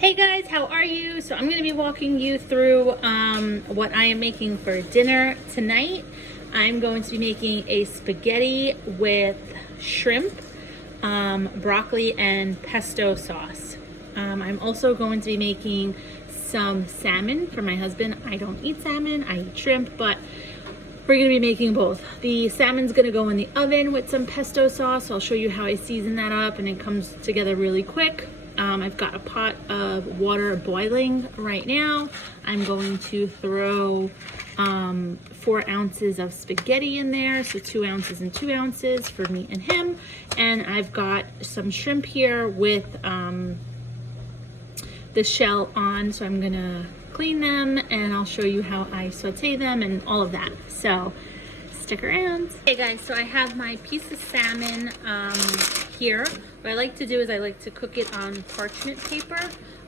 Hey guys, how are you? So I'm going to be walking you through what I am making for dinner tonight. I'm going to be making a spaghetti with shrimp, broccoli, and pesto sauce. I'm also going to be making some salmon for my husband. I don't eat salmon, I eat shrimp, but we're going to be making both. The salmon's going to go in the oven with some pesto sauce. I'll show you how I season that up and it comes together really quick. I've got a pot of water boiling right now. I'm going to throw 4 ounces of spaghetti in there, so 2 ounces and 2 ounces for me and him. And I've got some shrimp here with the shell on, so I'm gonna clean them and I'll show you how I saute them and all of that. So stick around. Hey guys, so I have my piece of salmon here. What I like to do is I like to cook it on parchment paper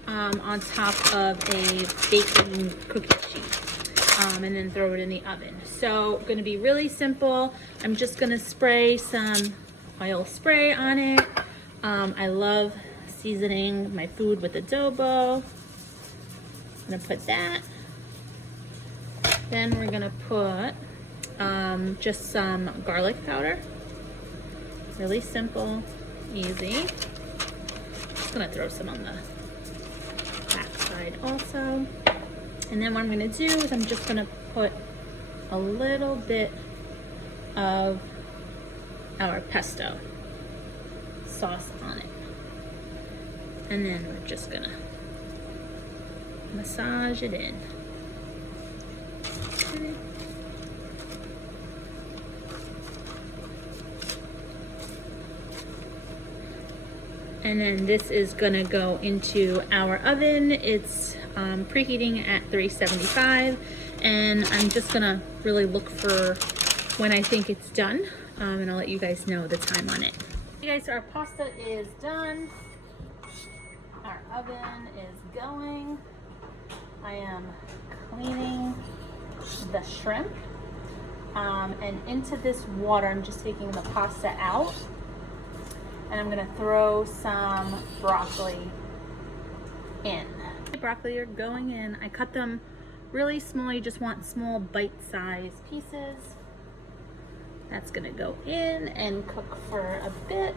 on top of a baking cookie sheet and then throw it in the oven. So going to be really simple. I'm just going to spray some oil spray on it. I love seasoning my food with adobo. I'm going to put that. Then we're going to put just some garlic powder. Really simple, easy. Just gonna throw some on the back side also. And then what I'm gonna do is I'm just gonna put a little bit of our pesto sauce on it. And then we're just gonna massage it in. Okay. And then this is gonna go into our oven. It's preheating at 375, and I'm just gonna really look for when I think it's done, and I'll let you guys know the time on it. Okay guys, so our pasta is done. Our oven is going. I am cleaning the shrimp, and into this water, I'm just taking the pasta out. And I'm gonna throw some broccoli in. The broccoli are going in. I cut them really small. You just want small bite-sized pieces. That's gonna go in and cook for a bit.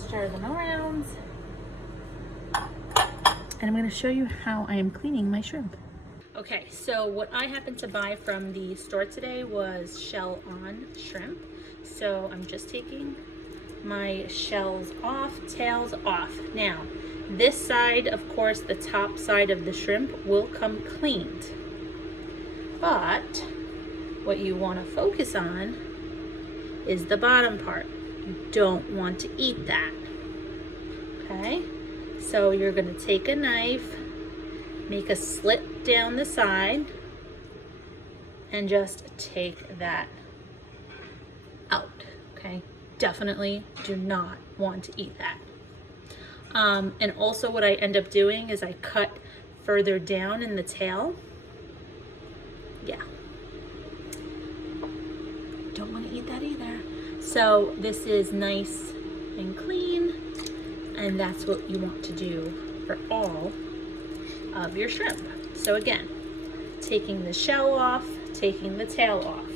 Stir them around. And I'm gonna show you how I am cleaning my shrimp. Okay, so what I happened to buy from the store today was shell-on shrimp. So I'm just taking my shells off, tails off. Now, this side, of course, the top side of the shrimp will come cleaned. But what you want to focus on is the bottom part. You don't want to eat that. Okay, so you're going to take a knife, make a slit down the side, and just take that out. Okay, definitely do not want to eat that. And also what I end up doing is I cut further down in the tail. Yeah, don't want to eat that either. So this is nice and clean, and that's what you want to do for all of your shrimp. So again, taking the shell off, taking the tail off.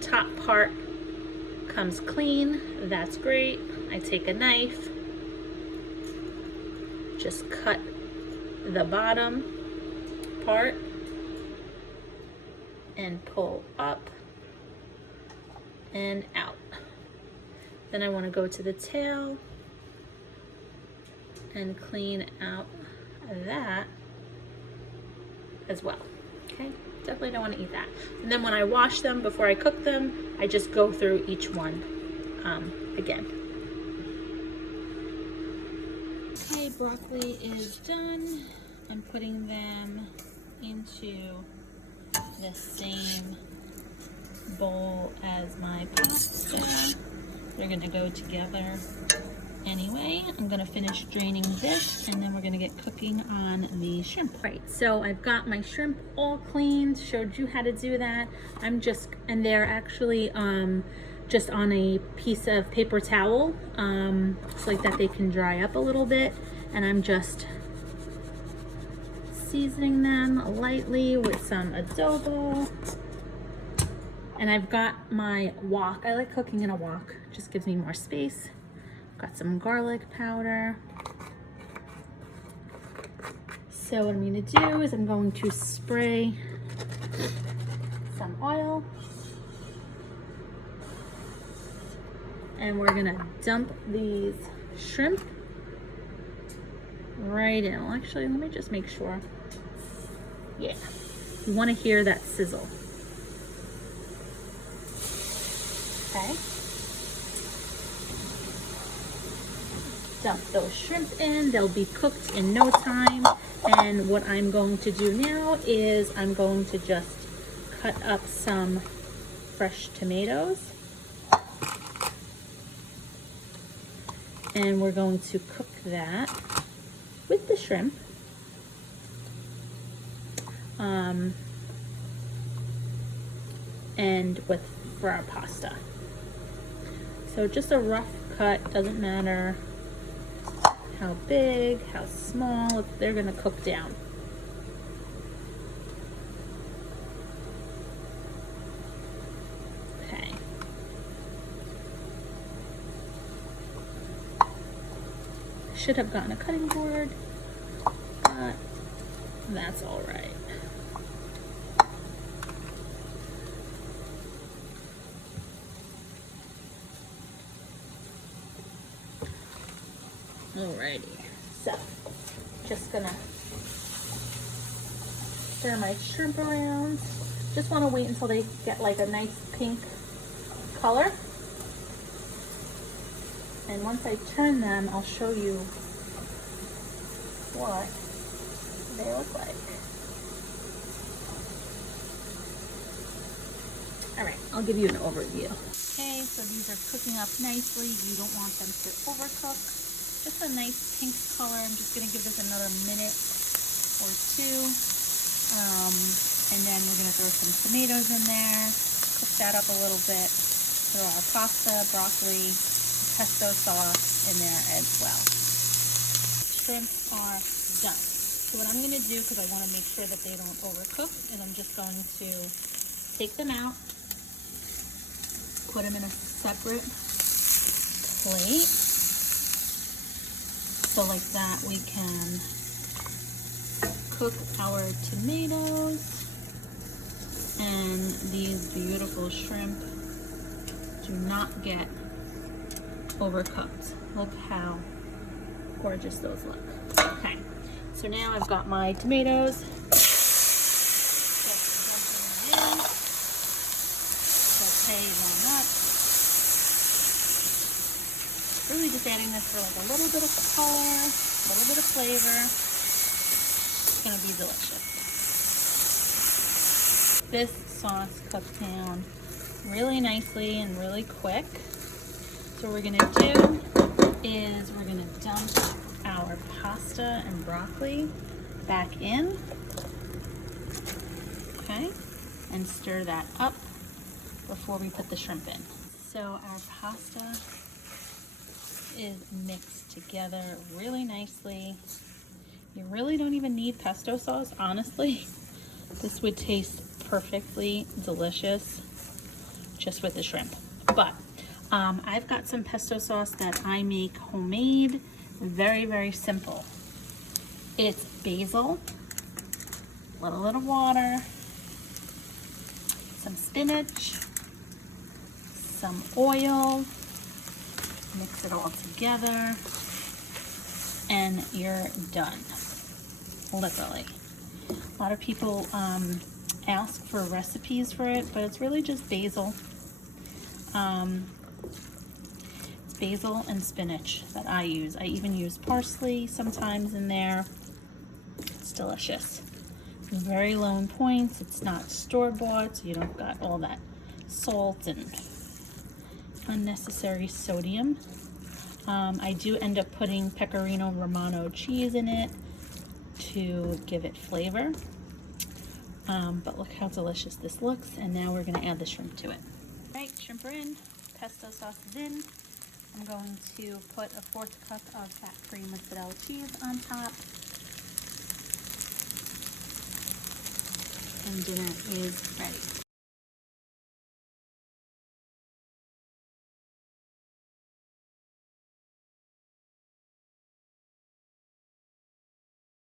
Top part comes clean, that's great. I take a knife, just cut the bottom part and pull up and out. Then I want to go to the tail and clean out that as well. Okay, definitely don't want to eat that. And then when I wash them before I cook them, I just go through each one again. Okay, broccoli is done. I'm putting them into the same bowl as my pasta. They're gonna go together anyway. I'm gonna finish draining this, and then we're gonna get cooking on the shrimp. Right, so I've got my shrimp all cleaned, showed you how to do that. And they're actually just on a piece of paper towel, so like that they can dry up a little bit. And I'm just seasoning them lightly with some adobo. And I've got my wok. I like cooking in a wok, just gives me more space. Got some garlic powder. So what I'm gonna do is I'm going to spray some oil. And we're gonna dump these shrimp right in. Well, actually, let me just make sure. Yeah, you wanna hear that sizzle. Okay. Dump those shrimp in. They'll be cooked in no time. And what I'm going to do now is I'm going to just cut up some fresh tomatoes. And we're going to cook that with the shrimp. And for our pasta. So just a rough cut, doesn't matter how big, how small, they're gonna cook down. Okay. Should have gotten a cutting board, but that's all right. Alrighty, so just gonna stir my shrimp around. Just want to wait until they get like a nice pink color. And once I turn them, I'll show you what they look like. Alright, I'll give you an overview. Okay, so these are cooking up nicely. You don't want them to overcook. Just a nice pink color. I'm just going to give this another minute or two. And then we're going to throw some tomatoes in there. Cook that up a little bit. Throw our pasta, broccoli, pesto sauce in there as well. Shrimp are done. So what I'm going to do, because I want to make sure that they don't overcook, is I'm just going to take them out, put them in a separate plate. So like that we can cook our tomatoes, and these beautiful shrimp do not get overcooked. Look how gorgeous those look. Okay, so now I've got my tomatoes. Just dumping them in. Saute them up. Really just adding this for like a little bit of color, a little bit of flavor. It's gonna be delicious. This sauce cooks down really nicely and really quick. So what we're gonna do is we're gonna dump our pasta and broccoli back in, okay, and stir that up before we put the shrimp in. So our pasta is mixed together really nicely. You really don't even need pesto sauce, honestly. This would taste perfectly delicious just with the shrimp. But I've got some pesto sauce that I make homemade, very, very simple. It's basil, a little bit of water, some spinach, some oil, mix it all together, and you're done, literally. A lot of people ask for recipes for it, but it's really just basil. It's basil and spinach that I use. I even use parsley sometimes in there. It's delicious. Very low in points. It's not store-bought, so you don't got all that salt and unnecessary sodium. I do end up putting Pecorino Romano cheese in it to give it flavor. But look how delicious this looks. And now we're gonna add the shrimp to it. All right, shrimp are in. pesto sauce is in. I'm going to put a 1/4 cup of Fat Free Mozzarella cheese on top. And dinner is ready.